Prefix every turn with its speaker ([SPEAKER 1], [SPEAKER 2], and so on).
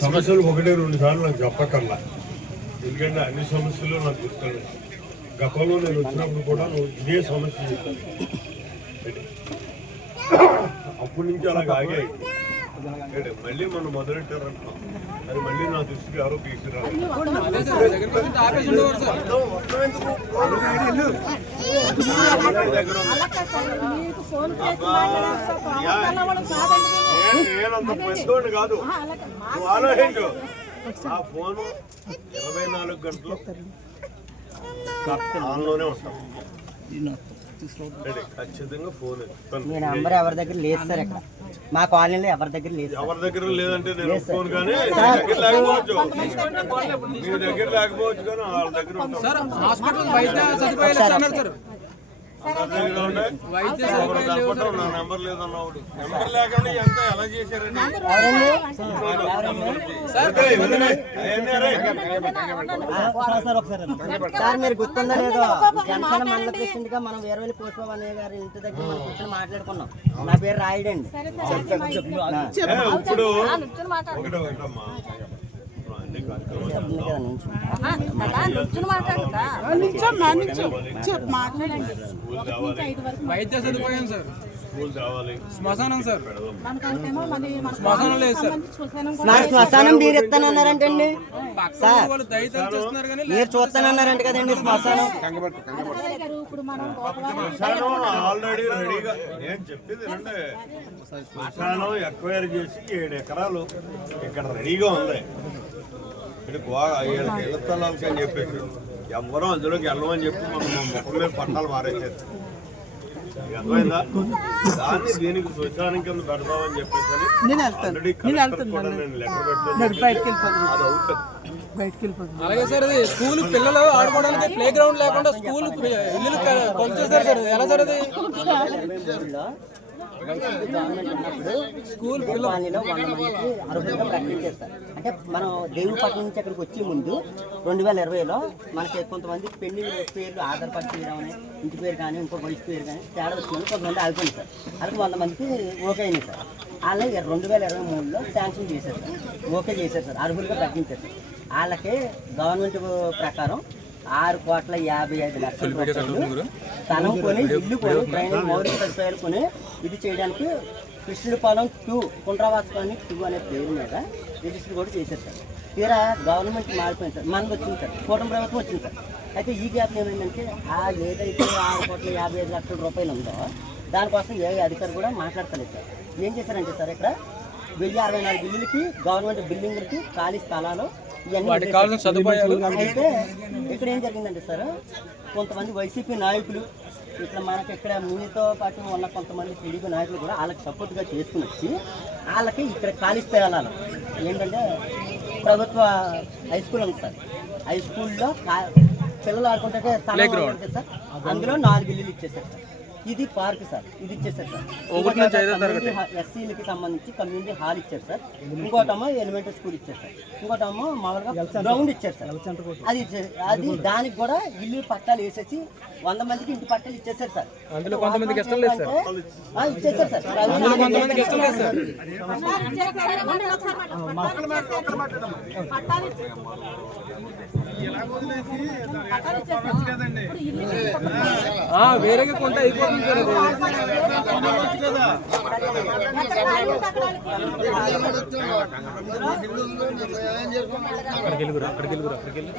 [SPEAKER 1] సమస్యలు ఒకటే రెండు సార్లు నాకు చెప్పకల్లా ఎందుకంటే అన్ని సమస్యలు నాకు గుర్తున్నాయి గతంలో నేను వచ్చినప్పుడు కూడా నువ్వు ఇదే సమస్య? అప్పటి నుంచి అలాగ ఆగాయి? మళ్ళీ మనం మొదలెట్టారంటున్నాం? అది మళ్ళీ నా దృష్టికి ఎవరో నేనంత పెద్దోడిని కాదు. ఆలోచించు ఆ ఫోను ఇరవై నాలుగు గంటలు ఆన్లోనే ఉంటాం. ఖచ్చితంగా ఫోన్ ఎత్తుతాను.
[SPEAKER 2] మీ నంబర్ ఎవరి దగ్గర లేదు సార్ ఇక్కడ మా కాలనీలో ఎవరి దగ్గర లేదు
[SPEAKER 1] ఎవరి దగ్గర లేదంటే నేను ఫోన్ కానీ దగ్గర లేకపోవచ్చు. దగ్గర లేకపోవచ్చు కానీ వాళ్ళ దగ్గర ఉంటాం.
[SPEAKER 3] సార్ హాస్పిటల్ వైద్య సదుపాయాలు ఇస్తా అన్నారు సార్
[SPEAKER 2] మీరు గుర్తుందో లేదో? జనసేన మండల ప్రెసిడెంట్గా మనం వేరవల్లి పుష్ప అన్నయ్య గారి ఇంటి దగ్గర మనం కూర్చొని మాట్లాడుకున్నాం. నా పేరు రాయుడండి
[SPEAKER 4] సరే
[SPEAKER 3] వైద్య సదుపాయం సార్. శ్మశానం సార్.
[SPEAKER 4] మరి
[SPEAKER 3] శ్మశానం లేదు సార్.
[SPEAKER 4] శ్మశానం
[SPEAKER 2] చూస్తానన్నారంట కదండి
[SPEAKER 1] ఆల్రెడీ రెడీగా నేను చెప్పింది శ్మశానం ఎక్వైర్ చేసి ఏడు ఎకరాలు ఇక్కడ రెడీగా ఉంది. ఇది గోవా అని చెప్పేసి. ఎవ్వరూ అందులోకి వెళ్ళమని చెప్పి మనం మా ముఖం మీద పట్టాలు మారేసారు మీకు అర్థమైందా? దాన్ని దీనికి కింద పెడదామని చెప్పేసి ఆల్రెడీ కలెక్టర్ కూడా నేను లెటర్ పెట్టాను అది అవుతుంది
[SPEAKER 3] అలాగే సార్ అది స్కూల్ పిల్లలు ఆడుకోవడానికి ప్లే గ్రౌండ్ లేకుండా స్కూల్ ఇల్లు కొలిచేస్తారు సార్. ఎలా సార్ అది?
[SPEAKER 2] వైసీపీ గవర్నమెంట్ ఉన్నప్పుడు స్కూల్ కాలనీలో వంద మందికి అర్హులుగా ప్రకటన చేస్తారు. అంటే మనం దేవుపట్నం నుంచి అక్కడికి వచ్చే ముందు రెండు వేల ఇరవైలో మనకి కొంతమంది పెళ్ళి పేర్లు ఆధార్ కార్డు చేయడం అని ఇంటి పేరు కానీ ఇంకో వయసు పేరు కానీ తేడా వచ్చిందని కొంతమంది ఆగిపోయింది సార్. అలాగే వంద మందికి ఓకే అయింది సార్. అలాగే రెండు వేల ఇరవై మూడులో శాంక్షన్ చేశారు సార్. ఓకే చేశారు సార్. అర్హులుగా ప్రకటించారు సార్ వాళ్ళకి గవర్నమెంట్ ప్రకారం ఆరు కోట్ల యాభై ఐదు లక్షల రూపాయలు స్థలం కొని ఇల్లు కొని డ్రైనేజ్ మౌలిక సదుపాయాలు కొని ఇది చేయడానికి కృష్ణుడిపాలెం టూ పునరావాస కాలనీ టూ అనే పేరు మీద రిజిస్టర్ కూడా చేశారు సార్. తీరా గవర్నమెంట్ మారిపోయింది సార్. మనకు వచ్చింది సార్. కూటమి ప్రభుత్వం వచ్చింది సార్. అయితే ఈ గ్యాప్ ఏమైందంటే ఆ ఏదైతే ఆరు కోట్ల యాభై ఐదు లక్షల రూపాయలు ఉందో దానికోసం ఏ అధికారి కూడా మాట్లాడతలేదు సార్. ఏం చేశారంటే సార్ ఇక్కడ వెయ్యి అరవై నాలుగు బిల్లులకి గవర్నమెంట్ బిల్డింగ్లకి ఖాళీ స్థలాలు
[SPEAKER 3] వాటికి కావాల్సిన సదుపాయాలు
[SPEAKER 2] అయితే ఇక్కడ ఏం జరిగిందంటే సార్ కొంతమంది వైసీపీ నాయకులు ఇక్కడ మనకి ఇక్కడ మీతో పాటు ఉన్న కొంతమంది టీడీపీ నాయకులు కూడా వాళ్ళకి సపోర్ట్గా చేసుకుని వచ్చి వాళ్ళకి ఇక్కడ ఖాళీ స్థలాలు ఏంటంటే ప్రభుత్వ హై స్కూల్ ఉంది సార్. హై స్కూల్లో పిల్లలు ఆడుకుంటే స్థలం సార్ అందులో నాలుగు ఇల్లులు ఇచ్చేసారు సార్. ఇది పార్క్ సార్. ఇది ఇచ్చేసారు సార్
[SPEAKER 3] ఒకటి నుంచి ఐదో తరగతి.
[SPEAKER 2] ఎస్సీలకి సంబంధించి కమ్యూనిటీ హాల్ ఇచ్చారు సార్. ఇంకోటేమో ఎలిమెంటరీ స్కూల్ ఇచ్చారు సార్. ఇంకోటేమో మామూలుగా గ్రౌండ్ ఇచ్చారు సార్. అది ఇచ్చే- అది దానికి కూడా ఇల్లు పట్టాలు వేసేసి వంద మందికి ఇంటి పట్టాలు ఇచ్చేసారు సార్.
[SPEAKER 3] అందులో కొంతమందికి ఇష్టం లేదు సార్.
[SPEAKER 2] ఆ, ఇచ్చేసారు సార్.
[SPEAKER 3] అందులో కొంతమందికి ఇష్టం లేదు సార్.
[SPEAKER 4] పట్టాలు ఇచ్చేసారు. వేరే ఇచ్చేసారు.
[SPEAKER 3] వేరేగా అయిపోతుంది అక్కడికి వెళ్ళి అక్కడికి వెళ్ళి అక్కడికి వెళ్ళి